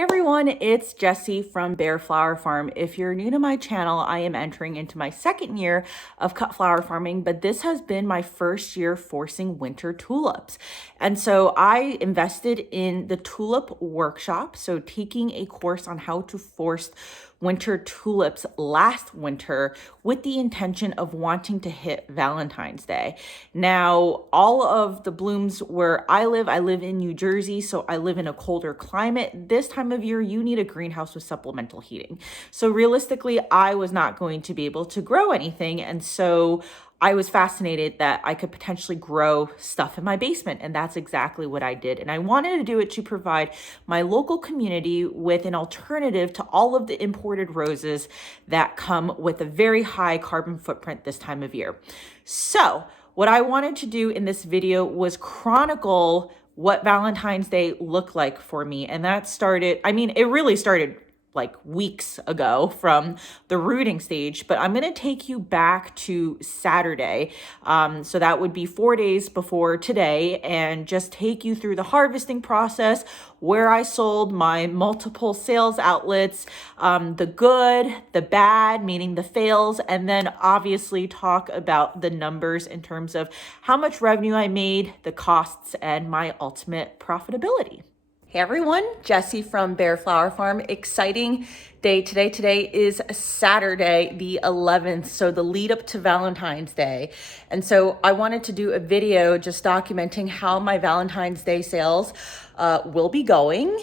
Hey everyone, it's Jessie from b.a.r.e Flower Farm. If you're new to my channel, I am entering into my second year of cut flower farming, but this has been my first year forcing winter tulips. And so I invested in the tulip workshop, so taking a course on how to force winter tulips last winter with the intention of wanting to hit Valentine's Day. Now, all of the blooms where I live in New Jersey, so I live in a colder climate. This time of year, you need a greenhouse with supplemental heating. So realistically, I was not going to be able to grow anything. And so I was fascinated that I could potentially grow stuff in my basement, and that's exactly what I did. And I wanted to do it to provide my local community with an alternative to all of the imported roses that come with a very high carbon footprint this time of year. So what I wanted to do in this video was chronicle what Valentine's Day looked like for me. And that started, it really started like weeks ago from the rooting stage, but I'm going to take you back to Saturday. So that would be 4 days before today, and just take you through the harvesting process, where I sold my multiple sales outlets, the good, the bad, meaning the fails, and then obviously talk about the numbers in terms of how much revenue I made, the costs, and my ultimate profitability. Hey everyone, Jessie from b.a.r.e Flower Farm. Exciting day today. Today is Saturday, the 11th, so the lead up to Valentine's Day. And so I wanted to do a video just documenting how my Valentine's Day sales will be going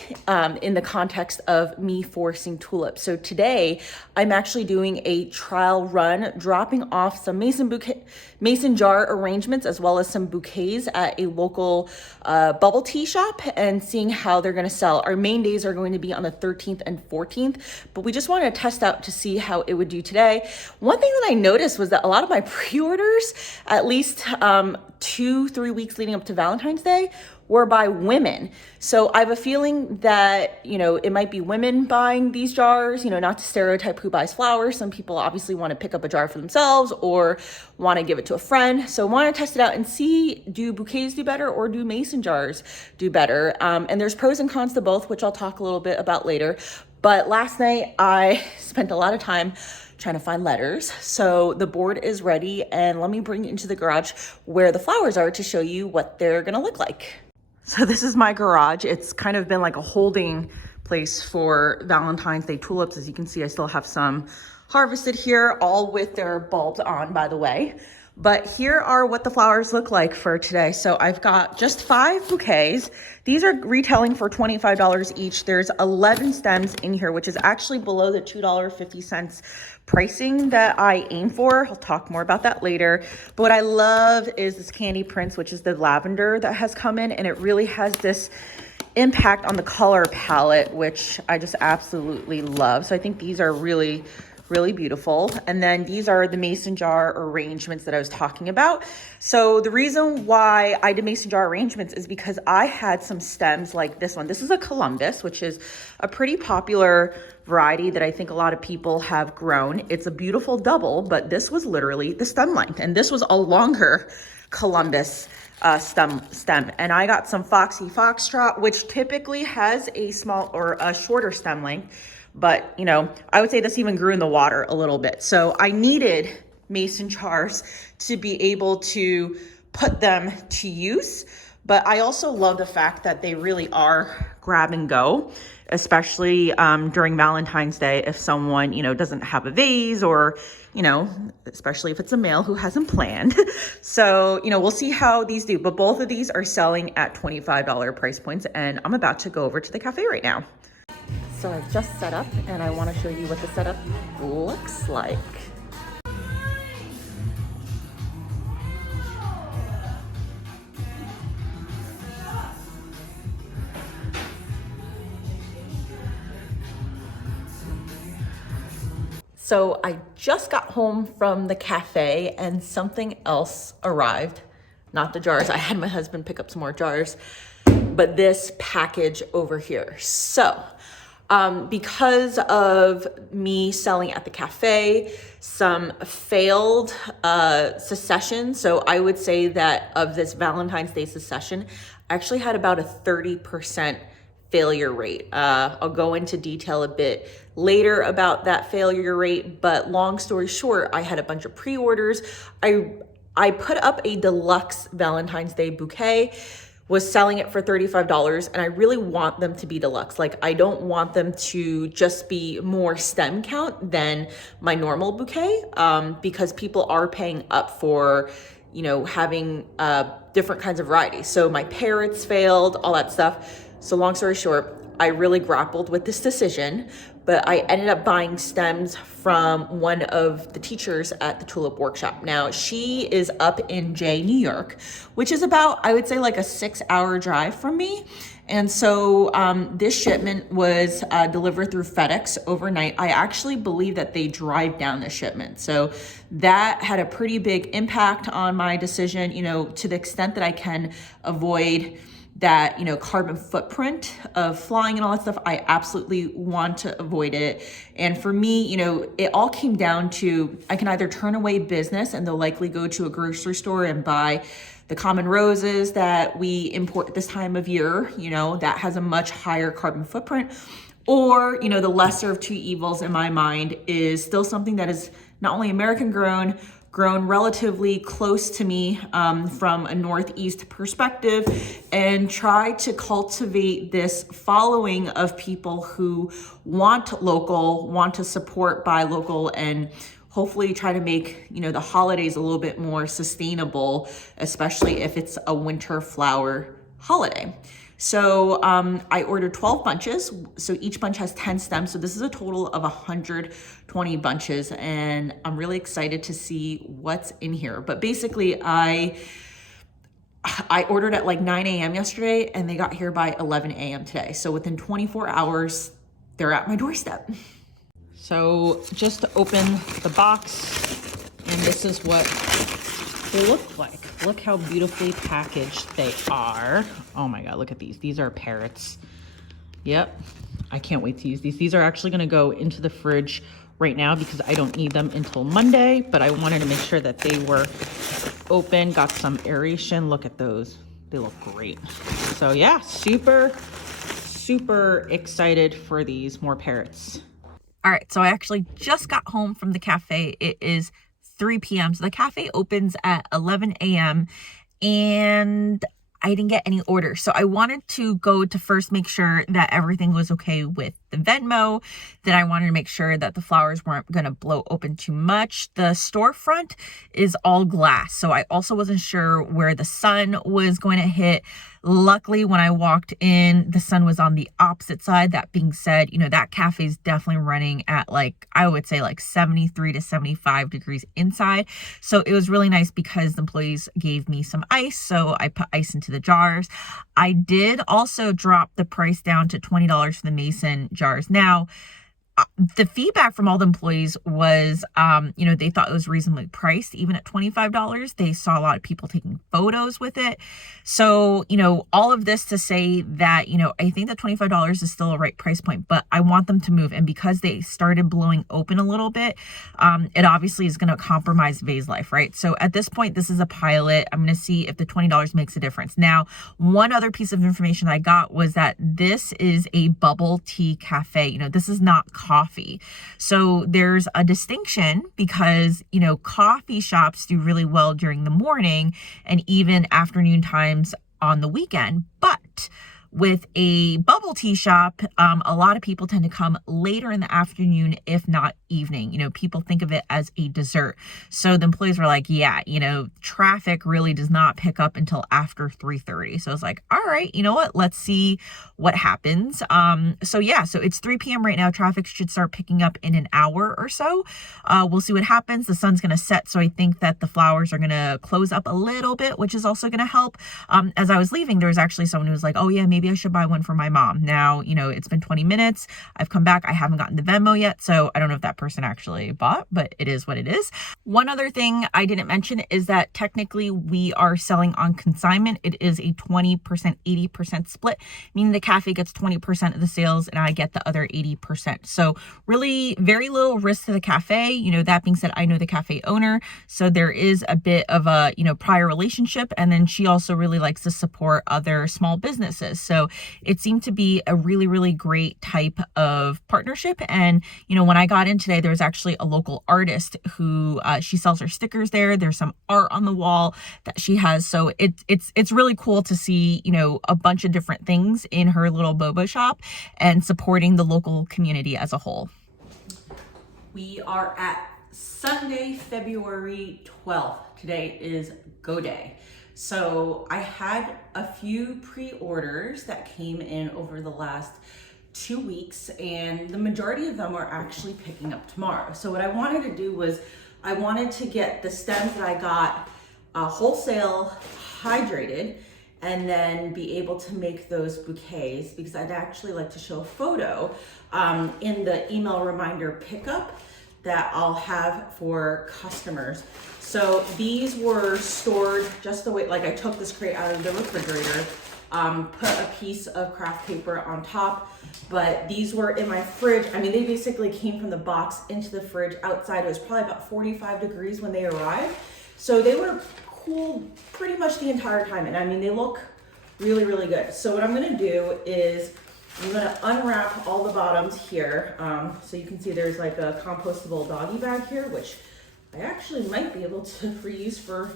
in the context of me forcing tulips. So today I'm actually doing a trial run, dropping off some mason jar arrangements as well as some bouquets at a local bubble tea shop, and seeing how they're going to sell. Our main days are going to be on the 13th and 14th, but we just wanted to test out to see how it would do today. One thing that I noticed was that a lot of my pre-orders, at least 2-3 weeks leading up to Valentine's Day, were by women. So I have a feeling that, it might be women buying these jars, not to stereotype who buys flowers. Some people obviously want to pick up a jar for themselves or want to give it to a friend. So I want to test it out and see, do bouquets do better or do mason jars do better? And there's pros and cons to both, which I'll talk a little bit about later. But last night I spent a lot of time trying to find letters. So the board is ready, and let me bring you into the garage where the flowers are to show you what they're gonna look like. So this is my garage. It's kind of been like a holding place for Valentine's Day tulips. As you can see, I still have some harvested here, all with their bulbs on, by the way. But here are what the flowers look like for today. So I've got just 5 bouquets. These are retailing for $25 each. There's 11 stems in here, which is actually below the $2.50 pricing that I aim for. I'll talk more about that later. But what I love is this Candy Prince, which is the lavender that has come in, and it really has this impact on the color palette, which I just absolutely love. So I think these are really beautiful. And then these are the mason jar arrangements that I was talking about. So the reason why I did mason jar arrangements is because I had some stems like this one. This is a Columbus, which is a pretty popular variety that I think a lot of people have grown. It's a beautiful double, but this was literally the stem length, and this was a longer Columbus stem. And I got some Foxy Foxtrot, which typically has a small or a shorter stem length. But, I would say this even grew in the water a little bit. So I needed mason jars to be able to put them to use. But I also love the fact that they really are grab and go, especially during Valentine's Day if someone, doesn't have a vase, or, especially if it's a male who hasn't planned. So, we'll see how these do. But both of these are selling at $25 price points. And I'm about to go over to the cafe right now. So I've just set up, and I want to show you what the setup looks like. So I just got home from the cafe and something else arrived. Not the jars. I had my husband pick up some more jars, but this package over here. So because of me selling at the cafe, some failed secession. So I would say that of this Valentine's Day secession, I actually had about a 30% failure rate. I'll go into detail a bit later about that failure rate, but long story short, I had a bunch of pre-orders. I put up a deluxe Valentine's Day bouquet, was selling it for $35, and I really want them to be deluxe. Like, I don't want them to just be more stem count than my normal bouquet, because people are paying up for, you know, having different kinds of varieties. So my parrots failed, all that stuff. So long story short, I really grappled with this decision, but I ended up buying stems from one of the teachers at the Tulip workshop. Now, she is up in New York, which is about, I would say, like a 6-hour drive from me. And so this shipment was delivered through FedEx overnight. I actually believe that they drive down the shipment. So that had a pretty big impact on my decision, you know, to the extent that I can avoid that, you know, carbon footprint of flying and all that stuff. I absolutely want to avoid it. And for me, you know, it all came down to, I can either turn away business and they'll likely go to a grocery store and buy the common roses that we import this time of year, you know, that has a much higher carbon footprint. Or, you know, the lesser of two evils in my mind is still something that is not only American grown relatively close to me from a Northeast perspective, and try to cultivate this following of people who want local, want to support buy local, and hopefully try to make, you know, the holidays a little bit more sustainable, especially if it's a winter flower holiday. So I ordered 12 bunches. So each bunch has 10 stems. So this is a total of 120 bunches. And I'm really excited to see what's in here. But basically, I ordered at like 9 a.m. yesterday and they got here by 11 a.m. today. So within 24 hours, they're at my doorstep. So just to open the box, and this is what they look like. Look how beautifully packaged they are. Oh my God, look at these. These are parrots. Yep, I can't wait to use these. These are actually gonna go into the fridge right now because I don't need them until Monday, but I wanted to make sure that they were open, got some aeration. Look at those, they look great. So yeah, super excited for these more parrots. All right, so I actually just got home from the cafe. It is 3 p.m. So the cafe opens at 11 a.m. and I didn't get any orders. So I wanted to go to first make sure that everything was okay with the Venmo. Then I wanted to make sure that the flowers weren't going to blow open too much. The storefront is all glass. So I also wasn't sure where the sun was going to hit. Luckily, when I walked in, the sun was on the opposite side. That being said, you know, that cafe is definitely running at like, I would say like 73 to 75 degrees inside. So it was really nice because the employees gave me some ice. So I put ice into the jars. I did also drop the price down to $20 for the mason jars. Now, the feedback from all the employees was, you know, they thought it was reasonably priced, even at $25. They saw a lot of people taking photos with it. So, you know, all of this to say that, you know, I think that $25 is still a right price point, but I want them to move. And because they started blowing open a little bit, it obviously is going to compromise vase life, right? So at this point, this is a pilot. I'm going to see if the $20 makes a difference. Now, one other piece of information I got was that this is a bubble tea cafe. You know, this is not coffee. So there's a distinction because, you know, coffee shops do really well during the morning and even afternoon times on the weekend. But with a bubble tea shop, a lot of people tend to come later in the afternoon, if not evening. You know, people think of it as a dessert. So the employees were like, yeah, you know, traffic really does not pick up until after 3:30. So I was like, all right, you know what? Let's see what happens. So yeah, so it's 3 p.m. right now. Traffic should start picking up in an hour or so. We'll see what happens. The sun's going to set. So I think that the flowers are going to close up a little bit, which is also going to help. As I was leaving, there was actually someone who was like, oh yeah, maybe I should buy one for my mom. Now, you know, it's been 20 minutes. I've come back. I haven't gotten the Venmo yet. So I don't know if that person actually bought, but it is what it is. One other thing I didn't mention is that technically we are selling on consignment. It is a 20%, 80% split, meaning the cafe gets 20% of the sales and I get the other 80%. So really very little risk to the cafe. You know, that being said, I know the cafe owner. So there is a bit of a, you know, prior relationship. And then she also really likes to support other small businesses. So it seemed to be a really, really great type of partnership. And, you know, when I got in today, there was actually a local artist who she sells her stickers there. There's some art on the wall that she has. So it's really cool to see, you know, a bunch of different things in her little boba shop and supporting the local community as a whole. We are at Sunday, February 12th. Today is go day. So I had a few pre-orders that came in over the last 2 weeks, and the majority of them are actually picking up tomorrow. So what I wanted to do was I wanted to get the stems that I got wholesale hydrated and then be able to make those bouquets, because I'd actually like to show a photo in the email reminder pickup that I'll have for customers. So these were stored just the way, like I took this crate out of the refrigerator, put a piece of craft paper on top, but these were in my fridge. I mean, they basically came from the box into the fridge outside. It was probably about 45 degrees when they arrived. So they were cool pretty much the entire time. And I mean, they look really, really good. So what I'm gonna do is I'm gonna unwrap all the bottoms here. So you can see there's like a compostable doggy bag here, which I actually might be able to reuse for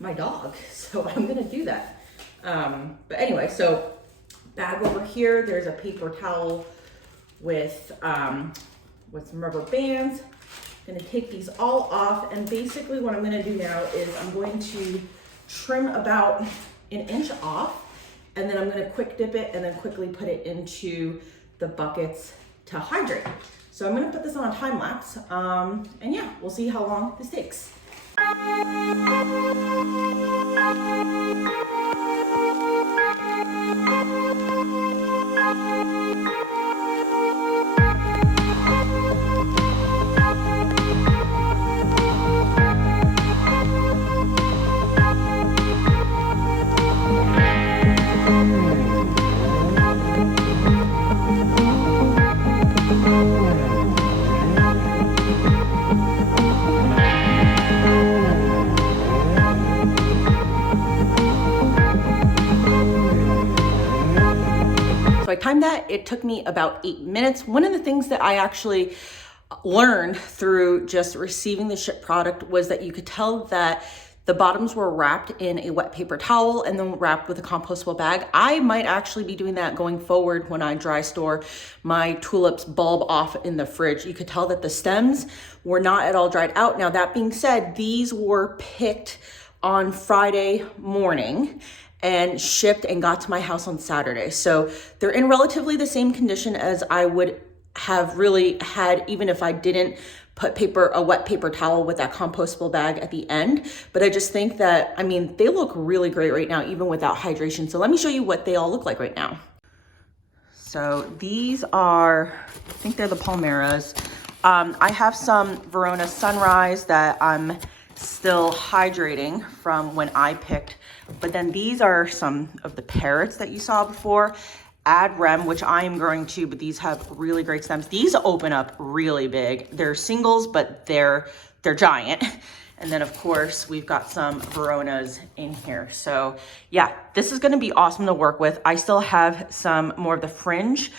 my dog. So I'm gonna do that. But anyway, so bag over here, there's a paper towel with some rubber bands. I'm gonna take these all off, and basically what I'm gonna do now is I'm going to trim about an inch off, and then I'm gonna quick dip it and then quickly put it into the buckets to hydrate. So I'm gonna put this on a time lapse, and yeah, we'll see how long this takes. I timed that. It took me about 8 minutes. One of the things that I actually learned through just receiving the shipped product was that you could tell that the bottoms were wrapped in a wet paper towel and then wrapped with a compostable bag. I might actually be doing that going forward when I dry store my tulips bulb off in the fridge. You could tell that the stems were not at all dried out. Now, that being said, these were picked on Friday morning and shipped and got to my house on Saturday. So they're in relatively the same condition as I would have really had even if I didn't put a wet paper towel with that compostable bag at the end. But I just think that, I mean, they look really great right now, even without hydration. So let me show you what they all look like right now. So these are, I think they're the Palmeras. I have some Verona Sunrise that I'm still hydrating from when I picked. But then these are some of the parrots that you saw before. Ad Rem, which I am growing too, but these have really great stems. These open up really big. They're singles, but they're giant. And then of course, we've got some Veronas in here. So yeah, this is gonna be awesome to work with. I still have some more of the fringe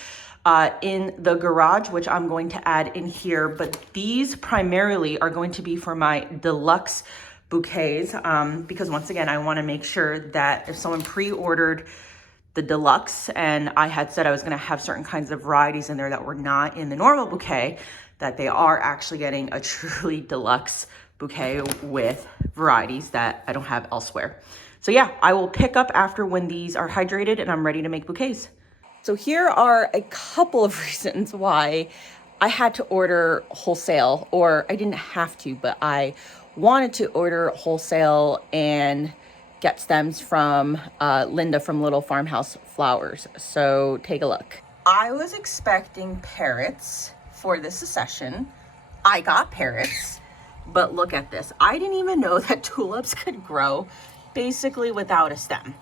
in the garage, which I'm going to add in here. But these primarily are going to be for my deluxe bouquets, because once again, I want to make sure that if someone pre-ordered the deluxe and I had said I was going to have certain kinds of varieties in there that were not in the normal bouquet, that they are actually getting a truly deluxe bouquet with varieties that I don't have elsewhere. So yeah, I will pick up after when these are hydrated and I'm ready to make bouquets. So here are a couple of reasons why I had to order wholesale, or I didn't have to, but I wanted to order wholesale and get stems from Linda from Little Farmhouse Flowers. So take a look. I was expecting parrots for this session. I got parrots, but look at this. I didn't even know that tulips could grow basically without a stem.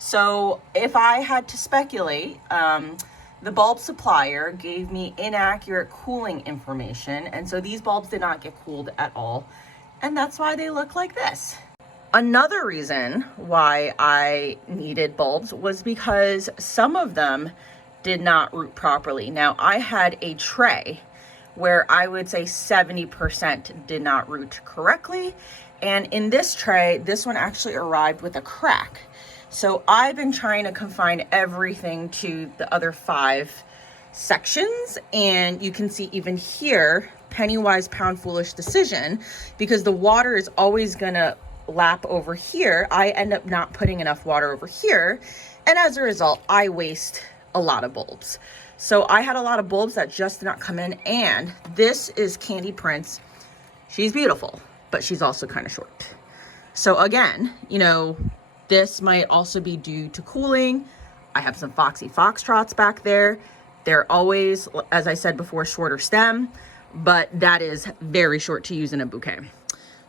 So if I had to speculate, the bulb supplier gave me inaccurate cooling information. And so these bulbs did not get cooled at all. And that's why they look like this. Another reason why I needed bulbs was because some of them did not root properly. Now, I had a tray where I would say 70% did not root correctly. And in this tray, this one actually arrived with a crack. So I've been trying to confine everything to the other 5 sections. And you can see even here, penny wise, pound foolish decision, because the water is always gonna lap over here. I end up not putting enough water over here. And as a result, I waste a lot of bulbs. So I had a lot of bulbs that just did not come in. And this is Candy Prince. She's beautiful, but she's also kind of short. So again, you know, this might also be due to cooling. I have some Foxy Foxtrots back there. They're always, as I said before, shorter stem, but that is very short to use in a bouquet.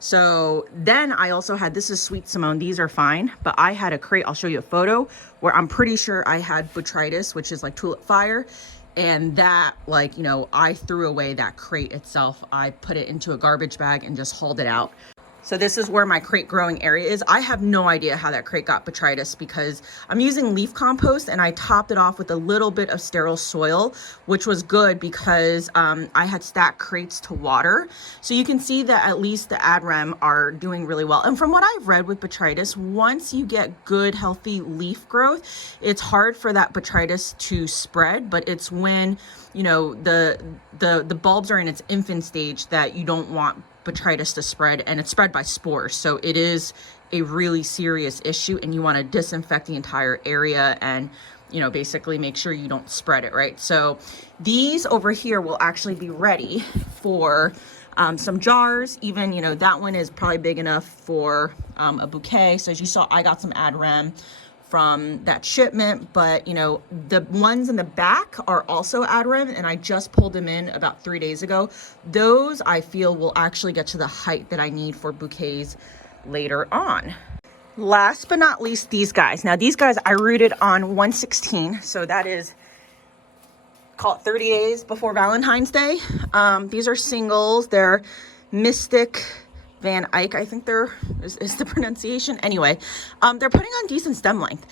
So then I also had, this is Sweet Simone. These are fine, but I had a crate, I'll show you a photo, where I'm pretty sure I had botrytis, which is like tulip fire. And that, like, you know, I threw away that crate itself. I put it into a garbage bag and just hauled it out. So this is where my crate growing area is. I have no idea how that crate got botrytis because I'm using leaf compost and I topped it off with a little bit of sterile soil, which was good because I had stacked crates to water. So you can see that at least the ADREM are doing really well. And from what I've read with botrytis, once you get good, healthy leaf growth, it's hard for that botrytis to spread, but it's when, you know, the bulbs are in its infant stage that you don't want botrytis to spread, and it's spread by spores. So it is a really serious issue and you want to disinfect the entire area and, you know, basically make sure you don't spread it, right? So these over here will actually be ready for some jars. Even, you know, that one is probably big enough for a bouquet. So as you saw, I got some ADREM from that shipment, but you know, the ones in the back are also ADREM and I just pulled them in about 3 days ago. Those I feel will actually get to the height that I need for bouquets later on. Last but not least, these guys. Now these guys I rooted on 1/16, so that is, call it 30 days before Valentine's Day. These are singles. They're Mystic Van Eyck, I think is the pronunciation. Anyway, they're putting on decent stem length.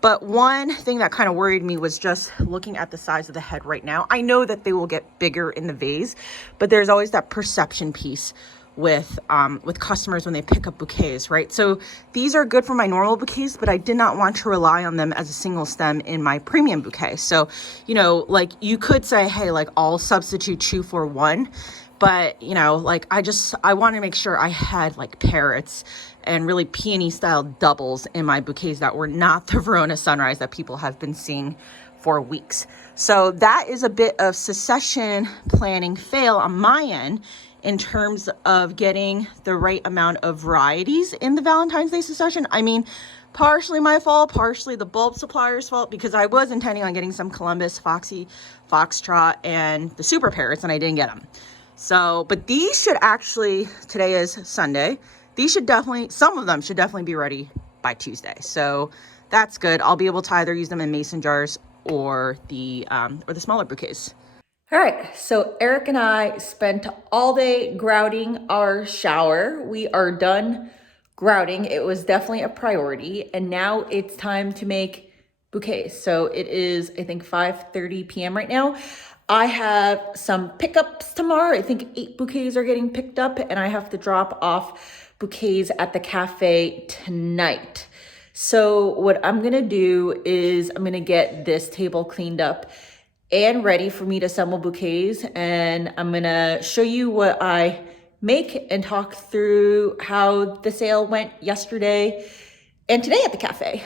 But one thing that kind of worried me was just looking at the size of the head right now. I know that they will get bigger in the vase, but there's always that perception piece with customers when they pick up bouquets, right? So these are good for my normal bouquets, but I did not want to rely on them as a single stem in my premium bouquet. So, you know, like you could say, hey, like I'll substitute 2 for 1. But, you know, like I want to make sure I had like parrots and really peony style doubles in my bouquets that were not the Verona Sunrise that people have been seeing for weeks. So that is a bit of succession planning fail on my end in terms of getting the right amount of varieties in the Valentine's Day succession. I mean, partially my fault, partially the bulb supplier's fault, because I was intending on getting some Columbus, Foxy, Foxtrot, and the super parrots, and I didn't get them. So, but these should actually, today is Sunday, these should definitely, some of them should definitely be ready by Tuesday. So that's good. I'll be able to either use them in mason jars or the smaller bouquets. All right, so Eric and I spent all day grouting our shower. We are done grouting. It was definitely a priority. And now it's time to make bouquets. So it is, I think, 5:30 p.m. right now. I have some pickups tomorrow. I think 8 bouquets are getting picked up and I have to drop off bouquets at the cafe tonight. So what I'm gonna do is I'm gonna get this table cleaned up and ready for me to assemble bouquets. And I'm gonna show you what I make and talk through how the sale went yesterday and today at the cafe.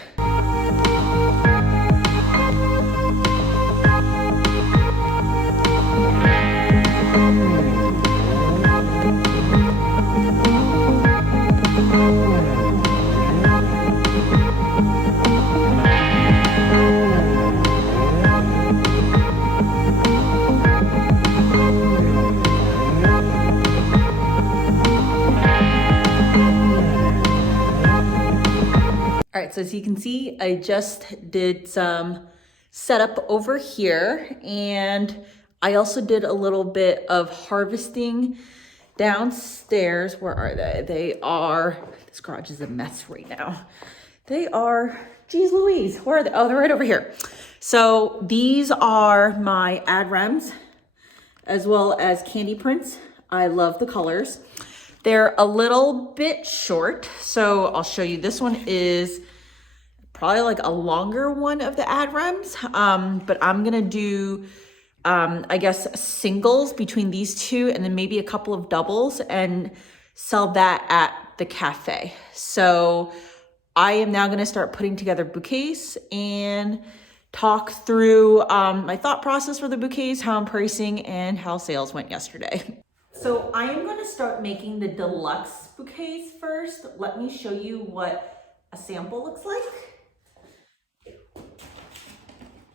All right, so as you can see, I just did some setup over here and I also did a little bit of harvesting downstairs, where are they? They are, this garage is a mess right now. They are, geez Louise, where are they? Oh, they're right over here. So these are my ad rems as well as candy prints. I love the colors. They're a little bit short, so I'll show you. This one is probably like a longer one of the ad rems, but I'm gonna do, I guess, singles between these two and then maybe a couple of doubles and sell that at the cafe. So I am now gonna start putting together bouquets and talk through my thought process for the bouquets, how I'm pricing, and how sales went yesterday. So I am gonna start making the deluxe bouquets first. Let me show you what a sample looks like.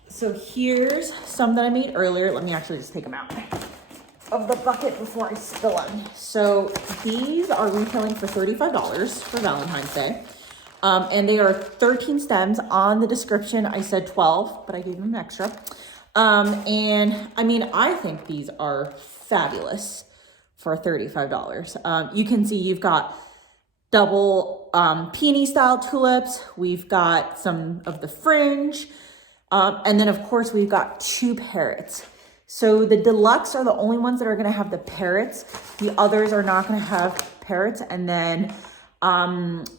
So here's some that I made earlier. Let me actually just take them out of the bucket before I spill them. So these are retailing for $35 for Valentine's Day. And they are 13 stems. On the description, I said 12, but I gave them an extra. And I mean, I think these are fabulous for $35. You can see you've got double peony style tulips. We've got some of the fringe. And then of course we've got 2 parrots. So the deluxe are the only ones that are gonna have the parrots. The others are not gonna have parrots. And then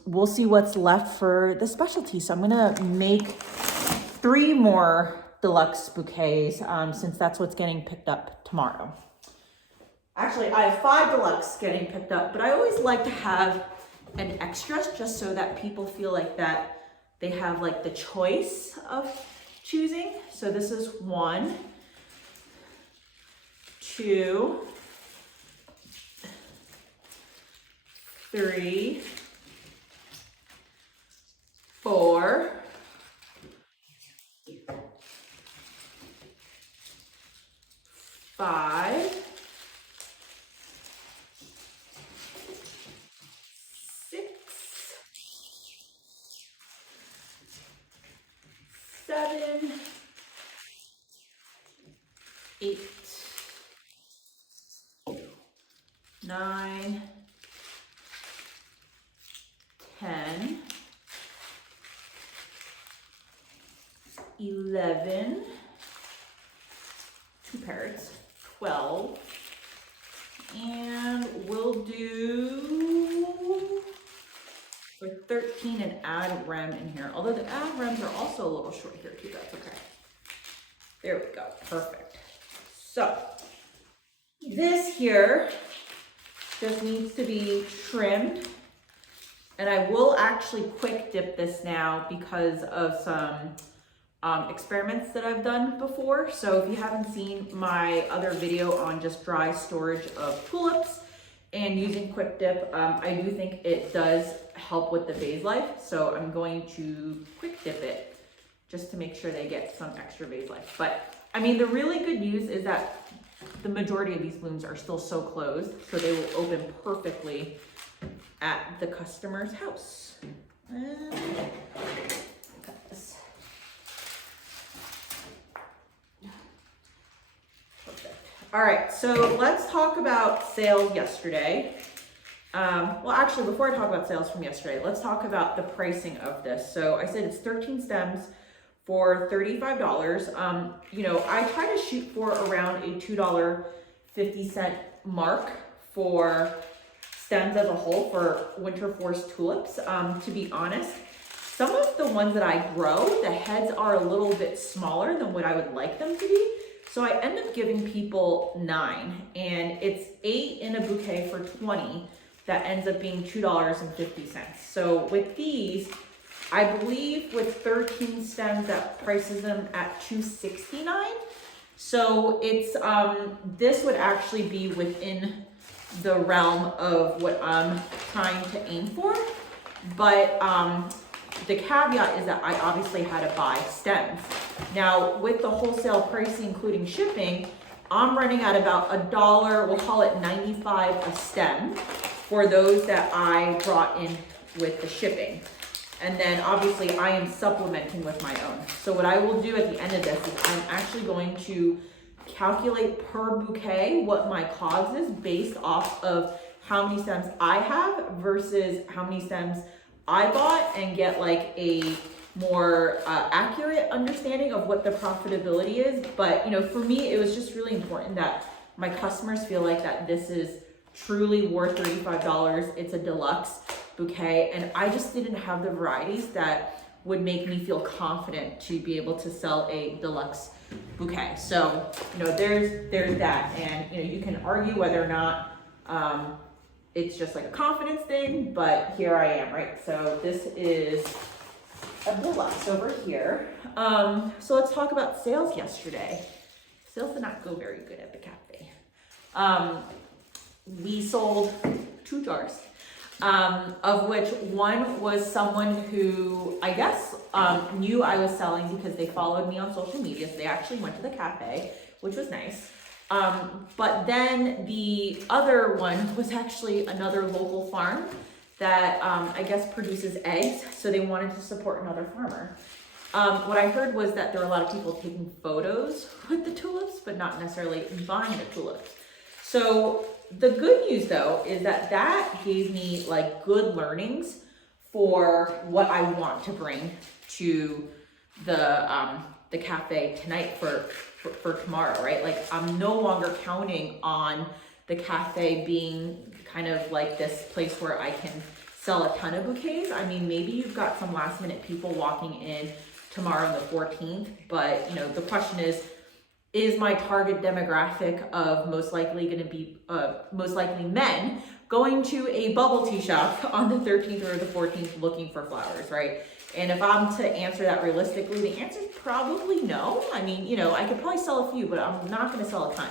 we'll see what's left for the specialty. So I'm gonna make 3 more deluxe bouquets since that's what's getting picked up tomorrow. Actually, I have 5 deluxe getting picked up, but I always like to have an extra just so that people feel like that they have like the choice of choosing. So this is 1, 2, 3, 4, 5, 6, 7, 8, 9, 10, 11, 2 parrots, 12, and we'll do for 13 an ad rem in here. Although the ad rems are also a little short here too, that's okay. There we go, perfect. So this here just needs to be trimmed. And I will actually quick dip this now because of some experiments that I've done before. So if you haven't seen my other video on just dry storage of tulips and using quick dip, I do think it does help with the vase life. So I'm going to quick dip it just to make sure they get some extra vase life. But I mean, the really good news is that the majority of these blooms are still so closed, so they will open perfectly at the customer's house. Cut this. Perfect. All right, so let's talk about sales yesterday. Well, actually, before I talk about sales from yesterday, let's talk about the pricing of this. So I said it's 13 stems for $35. You know, I try to shoot for around a $2.50 mark for stems as a whole for winter forest tulips. To be honest, some of the ones that I grow, the heads are a little bit smaller than what I would like them to be. So I end up giving people 9, and it's 8 in a bouquet for 20. That ends up being $2.50. So with these, I believe with 13 stems, that prices them at $2.69. So it's, this would actually be within the realm of what I'm trying to aim for. But the caveat is that I obviously had to buy stems. Now with the wholesale pricing, including shipping, I'm running at about $1, we'll call it 95 a stem for those that I brought in with the shipping. And then obviously I am supplementing with my own. So what I will do at the end of this is I'm actually going to calculate per bouquet what my cost is based off of how many stems I have versus how many stems I bought, and get like a more accurate understanding of what the profitability is. But you know, for me, it was just really important that my customers feel like that this is truly worth $35. It's a deluxe bouquet, and I just didn't have the varieties that would make me feel confident to be able to sell a deluxe bouquet. So, you know, there's that, and you know, you can argue whether or not it's just like a confidence thing, but here I am, right? So this is a deluxe over here. So let's talk about sales yesterday. Sales did not go very good at the cafe. We sold 2 jars, of which one was someone who I guess knew I was selling because they followed me on social media. So they actually went to the cafe, which was nice. But then the other one was actually another local farm that I guess produces eggs. So they wanted to support another farmer. What I heard was that there were a lot of people taking photos with the tulips, but not necessarily buying the tulips. So the good news though is that that gave me like good learnings for what I want to bring to the cafe tonight for tomorrow, right? Like I'm no longer counting on the cafe being kind of like this place where I can sell a ton of bouquets. I mean, maybe you've got some last minute people walking in tomorrow on the 14th, but you know, the question is my target demographic of most likely going to be most likely men going to a bubble tea shop on the 13th or the 14th looking for flowers, right? And if I'm to answer that realistically, the answer is probably no. I mean, you know, I could probably sell a few, but I'm not going to sell a ton.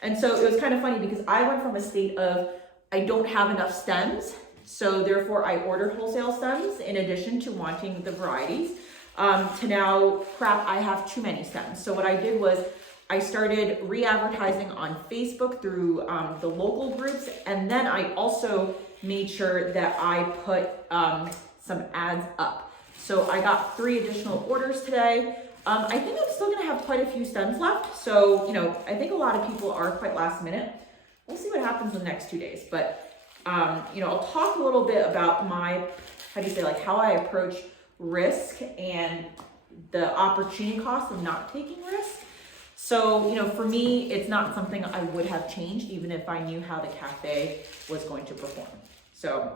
And so it was kind of funny because I went from a state of I don't have enough stems, so therefore I ordered wholesale stems in addition to wanting the varieties, to now crap, I have too many stems. So what I did was I started re-advertising on Facebook through the local groups, and then I also made sure that I put some ads up. So I got 3 additional orders today. I think I'm still gonna have quite a few stems left. So, you know, I think a lot of people are quite last minute. We'll see what happens in the next 2 days. But, you know, I'll talk a little bit about my, how I approach risk and the opportunity cost of not taking risk. So, you know, for me, it's not something I would have changed even if I knew how the cafe was going to perform. So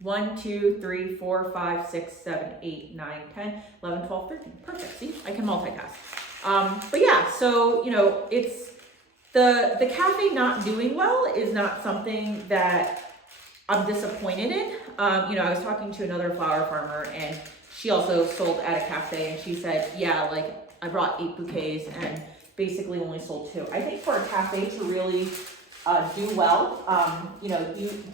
1, 2, 3, 4, 5, 6, 7, 8, 9, 10, 11, 12, 13. Perfect. See, I can multitask. But yeah, so, you know, it's the cafe not doing well is not something that I'm disappointed in. You know, I was talking to another flower farmer and she also sold at a cafe and she said, yeah, like I brought 8 bouquets and basically only sold 2. I think for a cafe to really do well, you know,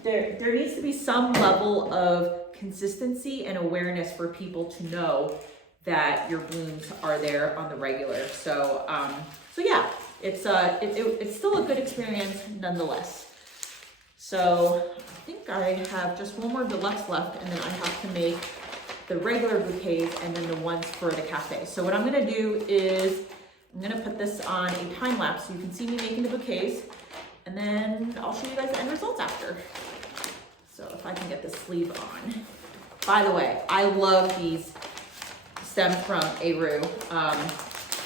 there needs to be some level of consistency and awareness for people to know that your blooms are there on the regular. So, so yeah, it's still a good experience nonetheless. So I think I have just one more deluxe left, and then I have to make the regular bouquets and then the ones for the cafe. So what I'm gonna do is I'm gonna put this on a time lapse so you can see me making the bouquets, and then I'll show you guys the end results after. So if I can get the sleeve on. By the way, I love these stems from b.a.r.e.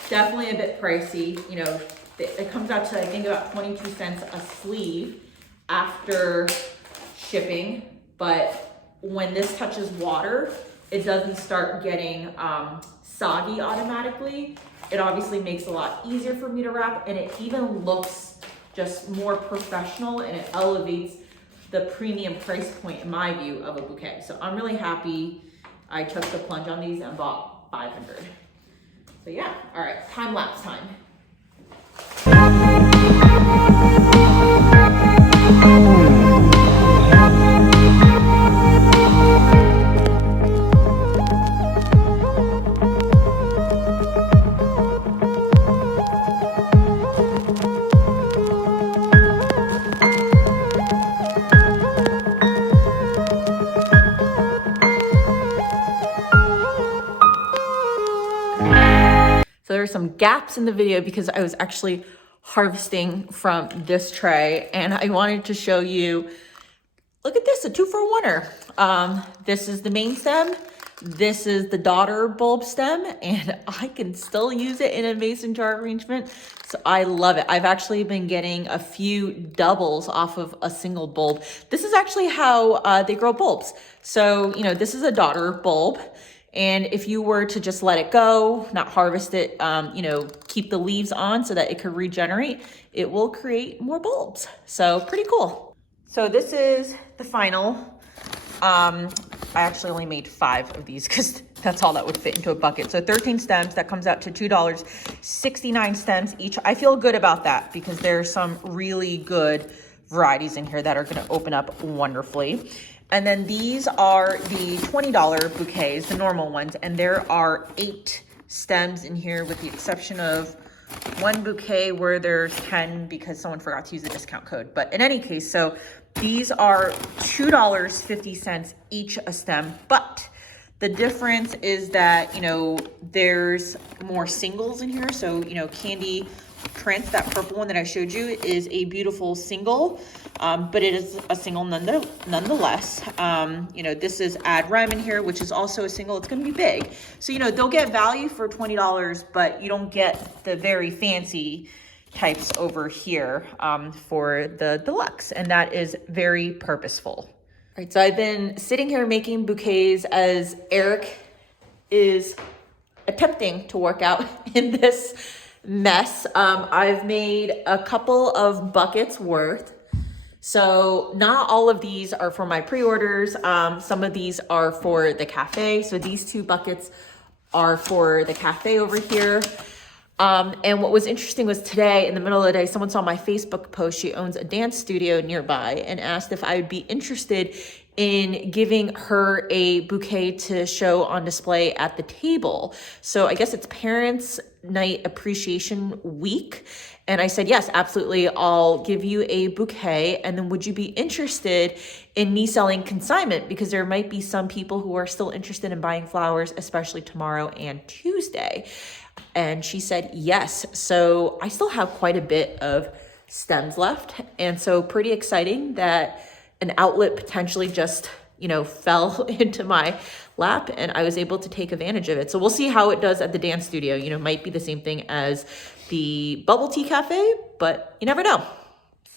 Definitely a bit pricey. You know, it comes out to I think about 22 cents a sleeve after shipping, but when this touches water, it doesn't start getting soggy automatically. It obviously makes it a lot easier for me to wrap, and it even looks just more professional, and it elevates the premium price point, in my view, of a bouquet. So I'm really happy I took the plunge on these and bought 500. So yeah, all right, time lapse time. So there are some gaps in the video because I was actually harvesting from this tray, and I wanted to show you, look at this, a 2-for-1-er. This is the main stem. This is the daughter bulb stem, and I can still use it in a mason jar arrangement. So I love it. I've actually been getting a few doubles off of a single bulb. This is actually how they grow bulbs. So, you know, this is a daughter bulb. And if you were to just let it go, not harvest it, you know, keep the leaves on so that it could regenerate, it will create more bulbs. So pretty cool. So this is the final. I actually only made 5 of these because that's all that would fit into a bucket. So 13 stems, that comes out to $2, 69 stems each. I feel good about that because there's some really good varieties in here that are going to open up wonderfully. And then these are the $20 bouquets, the normal ones. And there are 8 stems in here with the exception of one bouquet where there's 10 because someone forgot to use the discount code. But in any case, so these are $2.50 each a stem, but the difference is that, you know, there's more singles in here. So, you know, Candy Prince, that purple one that I showed you, is a beautiful single, but it is a single nonetheless. You know, this is Add Rhyme in here, which is also a single. It's going to be big. So, you know, they'll get value for $20, but you don't get the very fancy types over here for the deluxe, and that is very purposeful. All right, so I've been sitting here making bouquets as Eric is attempting to work out in this mess. I've made a couple of buckets worth. So not all of these are for my pre-orders. Some of these are for the cafe. So these 2 buckets are for the cafe over here. And what was interesting was today in the middle of the day, someone saw my Facebook post. She owns a dance studio nearby and asked if I would be interested in giving her a bouquet to show on display at the table. So I guess it's Parents' Night Appreciation Week. And I said, yes, absolutely. I'll give you a bouquet. And then would you be interested in me selling consignment? Because there might be some people who are still interested in buying flowers, especially tomorrow and Tuesday. And she said, yes. So I still have quite a bit of stems left. And so pretty exciting that an outlet potentially just, you know, fell into my lap and I was able to take advantage of it. So we'll see how it does at the dance studio. You know, might be the same thing as the bubble tea cafe, but you never know.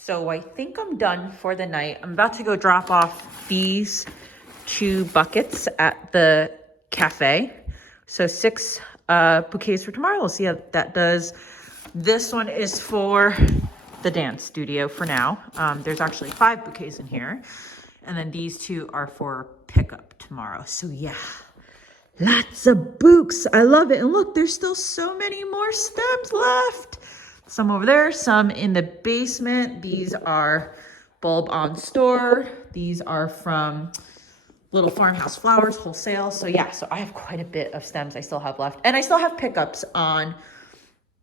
So I think I'm done for the night. I'm about to go drop off these 2 buckets at the cafe. So 6 bouquets for tomorrow. We'll see how that does. This one is for the dance studio for now. There's actually 5 bouquets in here. And then these 2 are for pickup tomorrow. So yeah, lots of bouquets. I love it. And look, there's still so many more stems left. Some over there, some in the basement. These are Bulb on Store. These are from Little Farmhouse Flowers Wholesale. So yeah, so I have quite a bit of stems I still have left. And I still have pickups on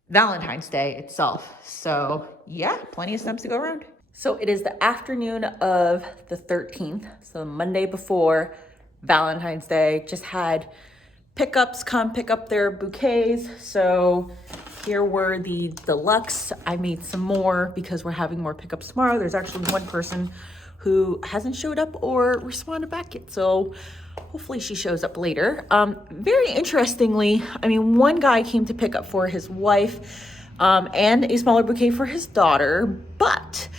Valentine's Day itself. So yeah, plenty of stems to go around. So it is the afternoon of the 13th. So Monday before Valentine's Day. Just had pickups come pick up their bouquets. So here were the deluxe. I made some more because we're having more pickups tomorrow. There's actually one person who hasn't showed up or responded back yet. So hopefully she shows up later. Very interestingly, I mean, one guy came to pick up for his wife and a smaller bouquet for his daughter, but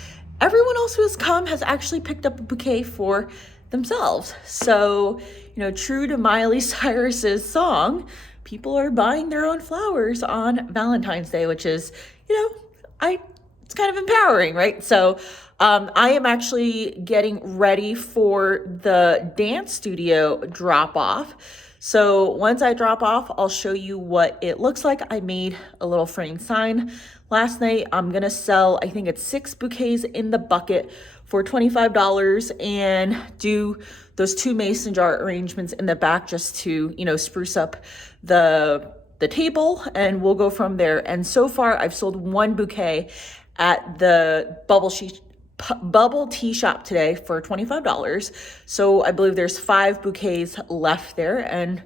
everyone else who has come has actually picked up a bouquet for themselves. So, you know, true to Miley Cyrus's song, people are buying their own flowers on Valentine's Day, which is, you know, it's kind of empowering, right? So I am actually getting ready for the dance studio drop off. So once I drop off, I'll show you what it looks like. I made a little frame sign last night. I'm gonna sell, I think it's 6 bouquets in the bucket for $25 and do those 2 mason jar arrangements in the back just to, you know, spruce up the table, and we'll go from there. And so far I've sold 1 bouquet at the bubble tea shop today for $25. So I believe there's 5 bouquets left there, and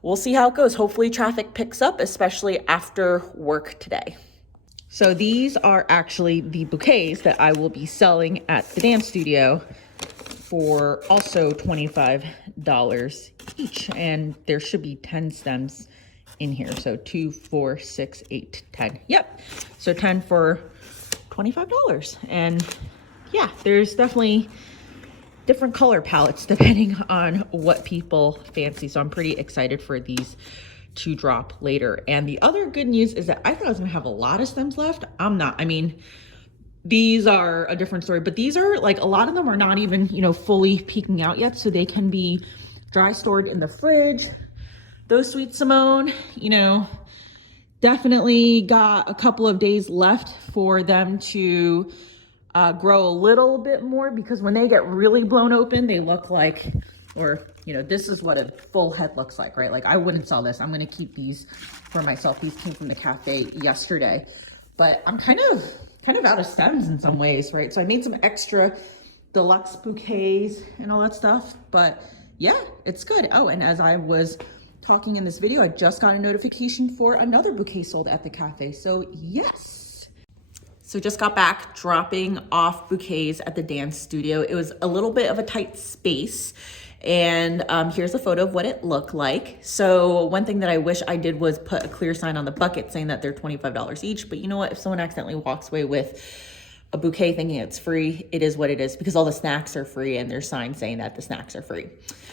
we'll see how it goes. Hopefully traffic picks up, especially after work today. So these are actually the bouquets that I will be selling at the dance studio for also $25 each. And there should be 10 stems in here. So 2, 4, 6, 8, 10. Yep. So 10 for $25. And yeah, there's definitely different color palettes depending on what people fancy. So I'm pretty excited for these to drop later. And the other good news is that I thought I was gonna have a lot of stems left. I'm not. I mean, these are a different story, but these are like, a lot of them are not even, you know, fully peeking out yet. So they can be dry stored in the fridge. Those Sweet Simone, you know, definitely got a couple of days left for them to grow a little bit more, because when they get really blown open, they look like, or, you know, this is what a full head looks like, right? Like I wouldn't sell this. I'm going to keep these for myself. These came from the cafe yesterday, but I'm kind of out of stems in some ways, right? So I made some extra deluxe bouquets and all that stuff, but yeah, it's good. Oh, and as I was talking in this video, I just got a notification for another bouquet sold at the cafe. So yes. So just got back dropping off bouquets at the dance studio. It was a little bit of a tight space. And here's a photo of what it looked like. So one thing that I wish I did was put a clear sign on the bucket saying that they're $25 each. But you know what? If someone accidentally walks away with a bouquet thinking it's free, it is what it is, because all the snacks are free and there's signs saying that the snacks are free.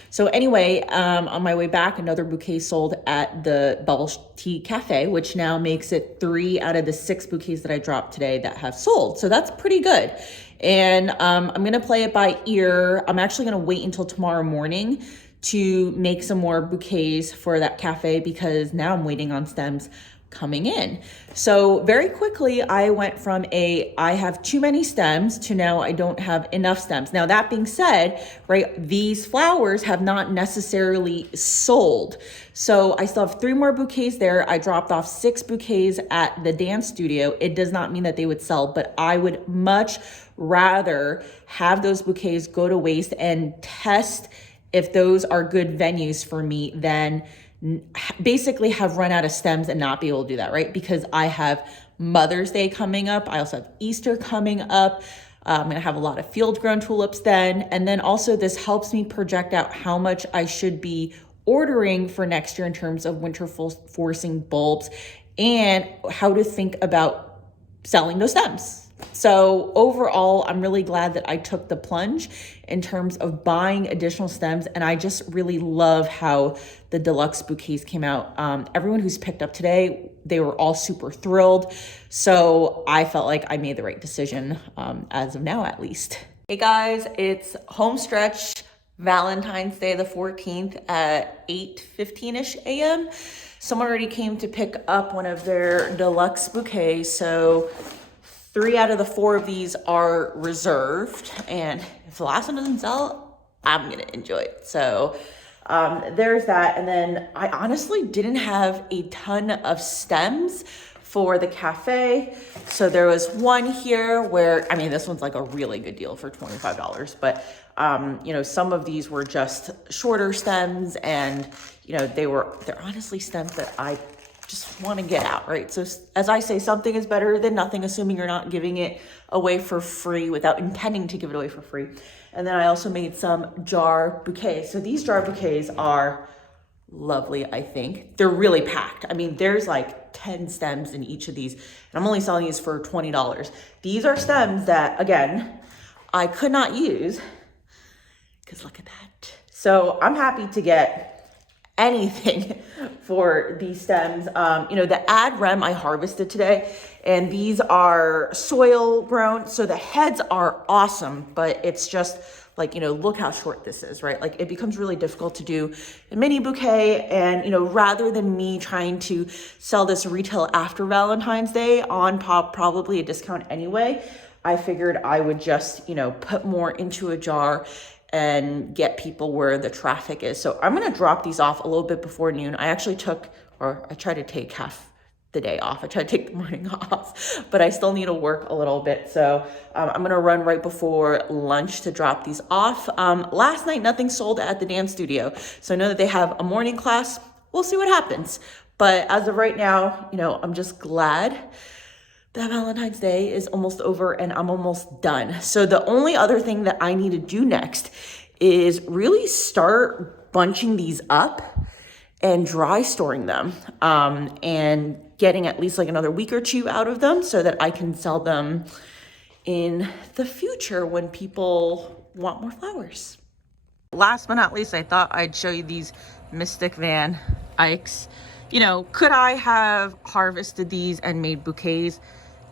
So anyway, on my way back, another bouquet sold at the Bubble Tea Cafe, which now makes it 3 out of the 6 bouquets that I dropped today that have sold. So that's pretty good. And I'm gonna play it by ear. I'm actually gonna wait until tomorrow morning to make some more bouquets for that cafe, because now I'm waiting on stems coming in. So very quickly, I went from I have too many stems to now I don't have enough stems. Now that being said, right, these flowers have not necessarily sold. So I still have 3 more bouquets there. I dropped off 6 bouquets at the dance studio. It does not mean that they would sell, but I would much rather have those bouquets go to waste and test if those are good venues for me than basically have run out of stems and not be able to do that, right? Because I have Mother's Day coming up. I also have Easter coming up. I'm gonna have a lot of field grown tulips then. And then also this helps me project out how much I should be ordering for next year in terms of winter forcing bulbs and how to think about selling those stems. So overall, I'm really glad that I took the plunge in terms of buying additional stems. And I just really love how the deluxe bouquets came out. Everyone who's picked up today, they were all super thrilled. So I felt like I made the right decision as of now, at least. Hey guys, it's home stretch Valentine's Day, the 14th at 8:15-ish a.m. Someone already came to pick up one of their deluxe bouquets. So 3 out of the 4 of these are reserved, and if the last one doesn't sell, I'm gonna enjoy it. So there's that. And then I honestly didn't have a ton of stems for the cafe. So there was one here where, I mean, this one's like a really good deal for $25, but you know, some of these were just shorter stems, and you know, they're honestly stems that I just want to get out, right? So as I say, something is better than nothing, assuming you're not giving it away for free without intending to give it away for free. And then I also made some jar bouquets. So these jar bouquets are lovely, I think. They're really packed. I mean, there's like 10 stems in each of these, and I'm only selling these for $20. These are stems that, again, I could not use, because look at that. So I'm happy to get anything for these stems. You know, the ad rem I harvested today, and these are soil grown. So the heads are awesome, but it's just like, you know, look how short this is, right? Like it becomes really difficult to do a mini bouquet. And, you know, rather than me trying to sell this retail after Valentine's Day on probably a discount anyway, I figured I would just, you know, put more into a jar and get people where the traffic is. So I'm gonna drop these off a little bit before noon. I actually I tried to take half the day off. I tried to take the morning off, but I still need to work a little bit. So I'm gonna run right before lunch to drop these off. Last night, nothing sold at the dance studio. So I know that they have a morning class. We'll see what happens. But as of right now, you know, I'm just glad that Valentine's Day is almost over and I'm almost done. So the only other thing that I need to do next is really start bunching these up and dry storing them, and getting at least like another week or two out of them so that I can sell them in the future when people want more flowers. Last but not least, I thought I'd show you these Mystic Van Ikes. You know, could I have harvested these and made bouquets?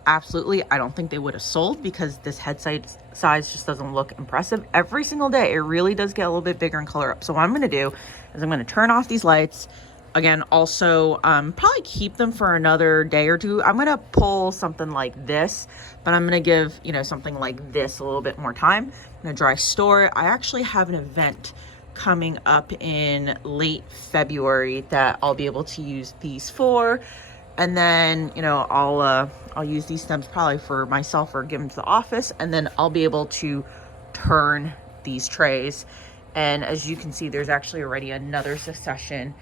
Absolutely. I don't think they would have sold because this head size just doesn't look impressive. Every single day, it really does get a little bit bigger and color up. So what I'm going to do is I'm going to turn off these lights. Again, also probably keep them for another day or two. I'm going to pull something like this, but I'm going to give, you know, something like this a little bit more time. I'm going to dry store it. I actually have an event coming up in late February that I'll be able to use these for. And then, you know, I'll use these stems probably for myself or give them to the office. And then I'll be able to turn these trays. And as you can see, there's actually already another succession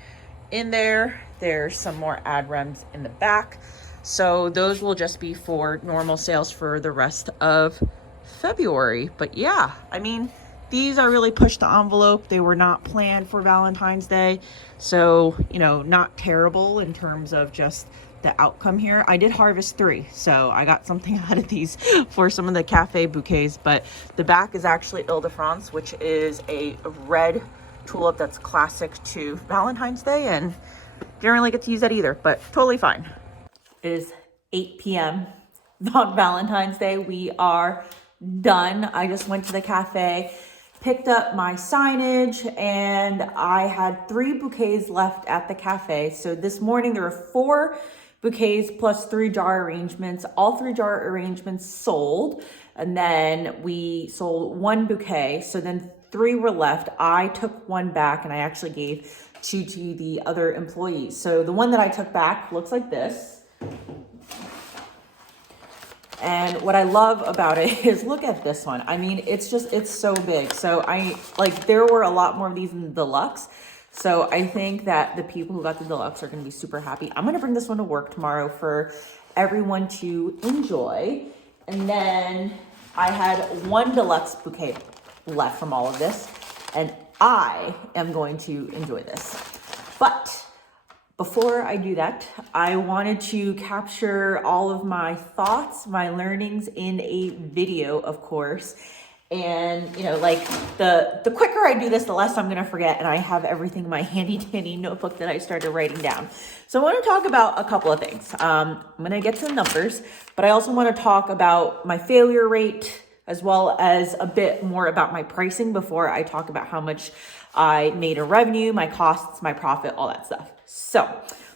in there. There's some more ad rems in the back. So those will just be for normal sales for the rest of February. But yeah, I mean, these are really pushed the envelope. They were not planned for Valentine's Day. So, you know, not terrible in terms of just the outcome here. I did harvest 3, so I got something out of these for some of the cafe bouquets. But the back is actually Ile-de-France, which is a red tulip that's classic to Valentine's Day, and didn't really get to use that either, but totally fine. It is 8 p.m. on Valentine's Day. We are done. I just went to the cafe, picked up my signage, and I had 3 bouquets left at the cafe. So this morning there were 4 bouquets plus 3 jar arrangements. All 3 jar arrangements sold, and then we sold 1 bouquet. So then 3 were left. I took 1 back and I actually gave 2 to the other employees. So the one that I took back looks like this. And what I love about it is, look at this one. I mean, it's so big. So there were a lot more of these in the deluxe. So I think that the people who got the deluxe are going to be super happy. I'm going to bring this one to work tomorrow for everyone to enjoy. And then I had 1 deluxe bouquet left from all of this, and I am going to enjoy this. But before I do that, I wanted to capture all of my thoughts, my learnings in a video, of course. And, you know, like the quicker I do this, the less I'm going to forget. And I have everything in my handy dandy notebook that I started writing down. So I want to talk about a couple of things. I'm going to get to the numbers, but I also want to talk about my failure rate, as well as a bit more about my pricing before I talk about how much I made in revenue, my costs, my profit, all that stuff. So